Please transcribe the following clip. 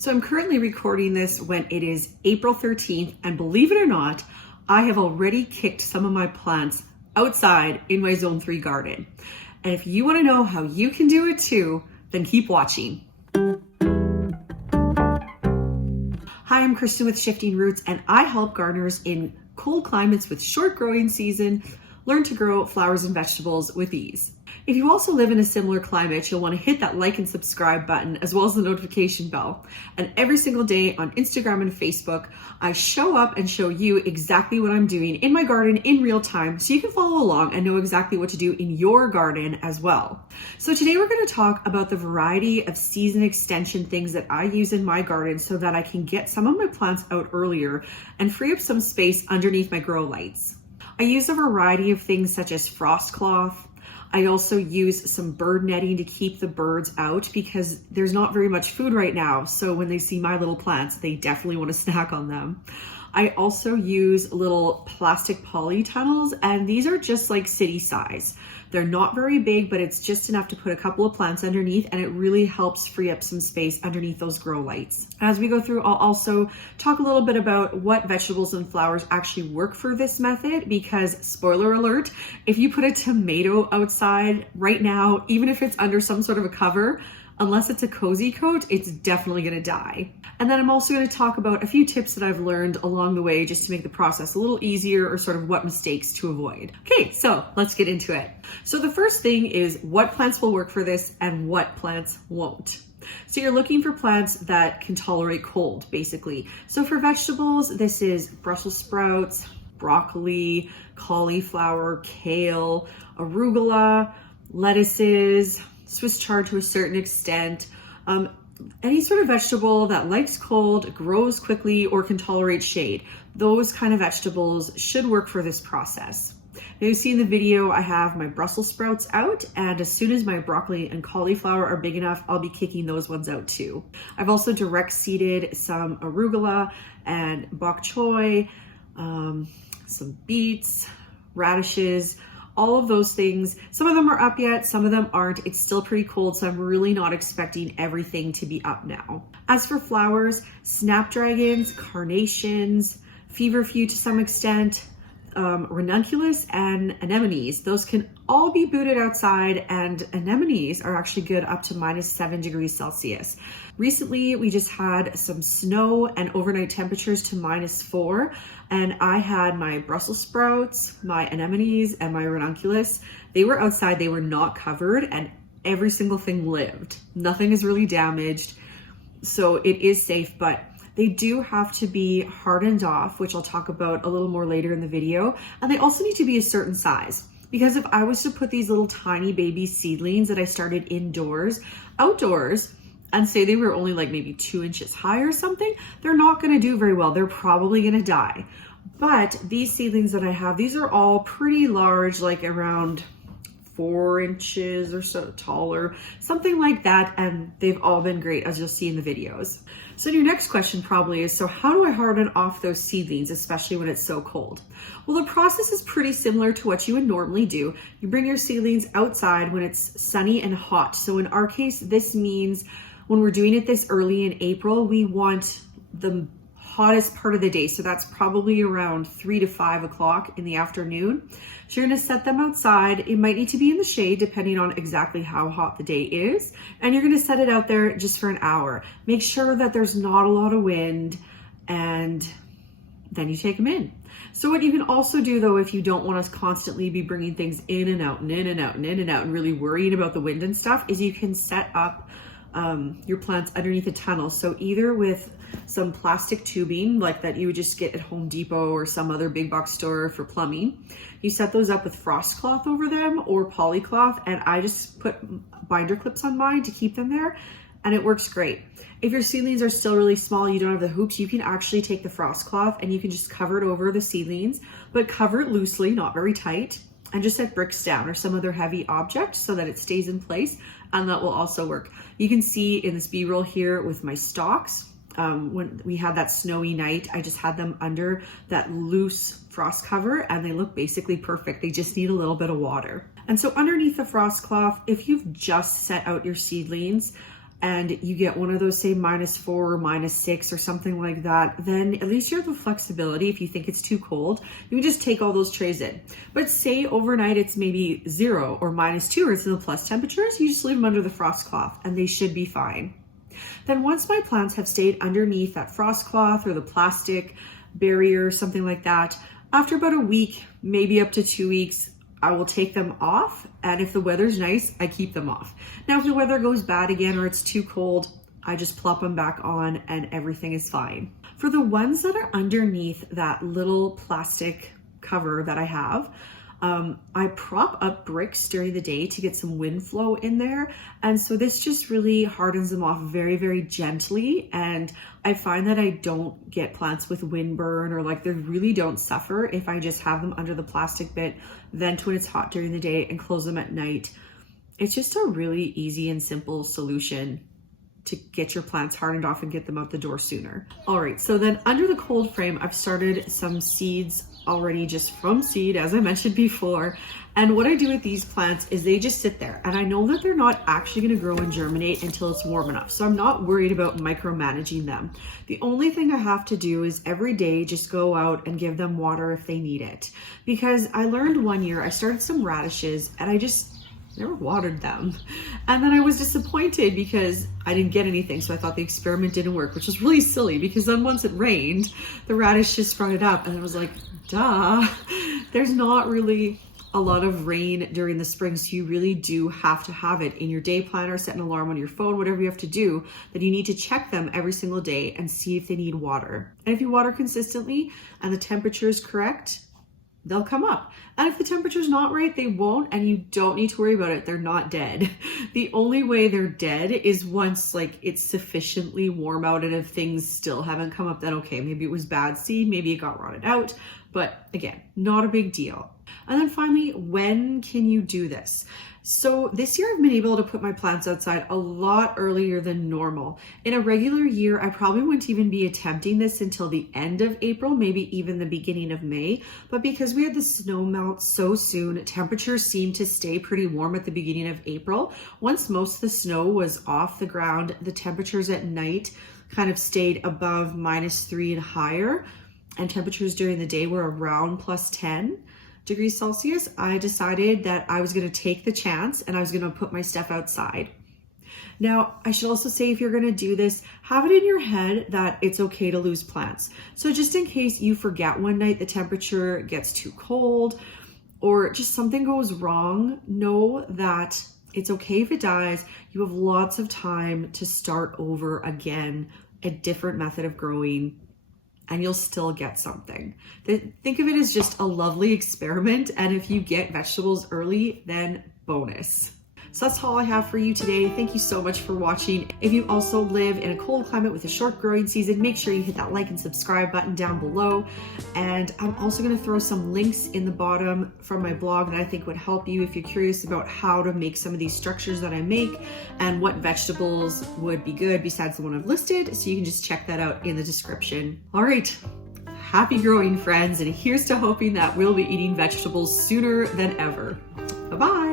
So I'm currently recording this when it is April 13th, and believe it or not, I have already kicked some of my plants outside in my Zone 3 garden. And if you want to know how you can do it too, then keep watching. Hi, I'm Kristen with Shifting Roots, and I help gardeners in cold climates with short growing season learn to grow flowers and vegetables with ease. If you also live in a similar climate, you'll want to hit that like and subscribe button as well as the notification bell. And every single day on Instagram and Facebook, I show up and show you exactly what I'm doing in my garden in real time so you can follow along and know exactly what to do in your garden as well. So today we're going to talk about the variety of season extension things that I use in my garden so that I can get some of my plants out earlier and free up some space underneath my grow lights. I use a variety of things such as frost cloth. I also use some bird netting to keep the birds out because there's not very much food right now. So when they see my little plants, they definitely want to snack on them. I also use little plastic polytunnels, and these are just like city size. They're not very big, but it's just enough to put a couple of plants underneath, and it really helps free up some space underneath those grow lights. As we go through, I'll also talk a little bit about what vegetables and flowers actually work for this method, because spoiler alert, if you put a tomato outside right now, even if it's under some sort of a cover, unless it's a cozy coat, it's definitely gonna die. And then I'm also gonna talk about a few tips that I've learned along the way just to make the process a little easier, or sort of what mistakes to avoid. Okay, so let's get into it. So the first thing is what plants will work for this and what plants won't. So you're looking for plants that can tolerate cold, basically. So for vegetables, this is Brussels sprouts, broccoli, cauliflower, kale, arugula, lettuces, Swiss chard to a certain extent, any sort of vegetable that likes cold, grows quickly, or can tolerate shade. Those kind of vegetables should work for this process. Now you see in the video, I have my Brussels sprouts out, and as soon as my broccoli and cauliflower are big enough, I'll be kicking those ones out too. I've also direct seeded some arugula and bok choy, some beets, radishes, all of those things. Some of them are up yet, some of them aren't. It's still pretty cold, so I'm really not expecting everything to be up now. As for flowers, snapdragons, carnations, feverfew to some extent, ranunculus and anemones, those can all be booted outside, and anemones are actually good up to -7 degrees Celsius. Recently, we just had some snow and overnight temperatures to -4, and I had my Brussels sprouts, my anemones, and my ranunculus. They were outside, they were not covered, and every single thing lived. Nothing is really damaged, so it is safe, but they do have to be hardened off, which I'll talk about a little more later in the video. And they also need to be a certain size, because if I was to put these little tiny baby seedlings that I started indoors, outdoors, and say they were only like maybe 2 inches high or something, they're not gonna do very well. They're probably gonna die. But these seedlings that I have, these are all pretty large, like around 4 inches or so taller, something like that, and they've all been great, as you'll see in the videos. So your next question probably is, so how do I harden off those seedlings, especially when it's so cold? Well, the process is pretty similar to what you would normally do. You bring your seedlings outside when it's sunny and hot. So in our case, this means when we're doing it this early in April, we want the hottest part of the day. So that's probably around 3 to 5 o'clock in the afternoon. So you're gonna set them outside. It might need to be in the shade depending on exactly how hot the day is. And you're gonna set it out there just for an hour. Make sure that there's not a lot of wind, and then you take them in. So what you can also do though, if you don't want to constantly be bringing things in and out and in and out and in and out and really worrying about the wind and stuff, is you can set up your plants underneath a tunnel. So either with some plastic tubing like that you would just get at Home Depot or some other big box store for plumbing. You set those up with frost cloth over them or polycloth, and I just put binder clips on mine to keep them there, and it works great. If your seedlings are still really small, you don't have the hoops, you can actually take the frost cloth and you can just cover it over the seedlings, but cover it loosely, not very tight, and just set bricks down or some other heavy object so that it stays in place, and that will also work. You can see in this B-roll here with my stalks, when we had that snowy night, I just had them under that loose frost cover and they look basically perfect. They just need a little bit of water. And so underneath the frost cloth, if you've just set out your seedlings, and you get one of those, say -4 or -6 or something like that, then at least you have the flexibility. If you think it's too cold, you can just take all those trays in. But say overnight it's maybe 0 or -2 or it's in the plus temperatures, you just leave them under the frost cloth and they should be fine. Then once my plants have stayed underneath that frost cloth or the plastic barrier, something like that, after about a week, maybe up to 2 weeks, I will take them off. And if the weather's nice, I keep them off. Now, if the weather goes bad again or it's too cold, I just plop them back on and everything is fine. For the ones that are underneath that little plastic cover that I have, I prop up bricks during the day to get some wind flow in there. And so this just really hardens them off very, very gently. And I find that I don't get plants with windburn or like they really don't suffer if I just have them under the plastic bit, vent when it's hot during the day and close them at night. It's just a really easy and simple solution to get your plants hardened off and get them out the door sooner. All right, so then under the cold frame, I've started some seeds already just from seed, as I mentioned before. And what I do with these plants is they just sit there, and I know that they're not actually going to grow and germinate until it's warm enough. So I'm not worried about micromanaging them. The only thing I have to do is every day just go out and give them water if they need it. Because I learned one year, I started some radishes and I just never watered them. And then I was disappointed because I didn't get anything. So I thought the experiment didn't work, which was really silly because then once it rained, the radish just sprouted up and I was like, duh, there's not really a lot of rain during the spring. So you really do have to have it in your day planner, set an alarm on your phone, whatever you have to do, that you need to check them every single day and see if they need water. And if you water consistently and the temperature is correct, they'll come up. And if the temperature's not right, they won't, and you don't need to worry about it. They're not dead. The only way they're dead is once like it's sufficiently warm out and if things still haven't come up, then okay, maybe it was bad seed, maybe it got rotted out, but again, not a big deal. And then finally, when can you do this? So this year I've been able to put my plants outside a lot earlier than normal. In a regular year, I probably wouldn't even be attempting this until the end of April, maybe even the beginning of May. But because we had the snow melt so soon, temperatures seemed to stay pretty warm at the beginning of April. Once most of the snow was off the ground, the temperatures at night kind of stayed above -3 and higher. And temperatures during the day were around +10 degrees Celsius. I decided that I was going to take the chance and I was going to put my stuff outside. Now, I should also say, if you're going to do this, have it in your head that it's okay to lose plants. So just in case you forget one night the temperature gets too cold or just something goes wrong, know that it's okay if it dies. You have lots of time to start over again, a different method of growing, and you'll still get something. Think of it as just a lovely experiment, and if you get vegetables early, then bonus. So that's all I have for you today. Thank you so much for watching. If you also live in a cold climate with a short growing season, make sure you hit that like and subscribe button down below. And I'm also going to throw some links in the bottom from my blog that I think would help you if you're curious about how to make some of these structures that I make and what vegetables would be good besides the one I've listed. So you can just check that out in the description. All right. Happy growing, friends, and here's to hoping that we'll be eating vegetables sooner than ever. Bye-bye.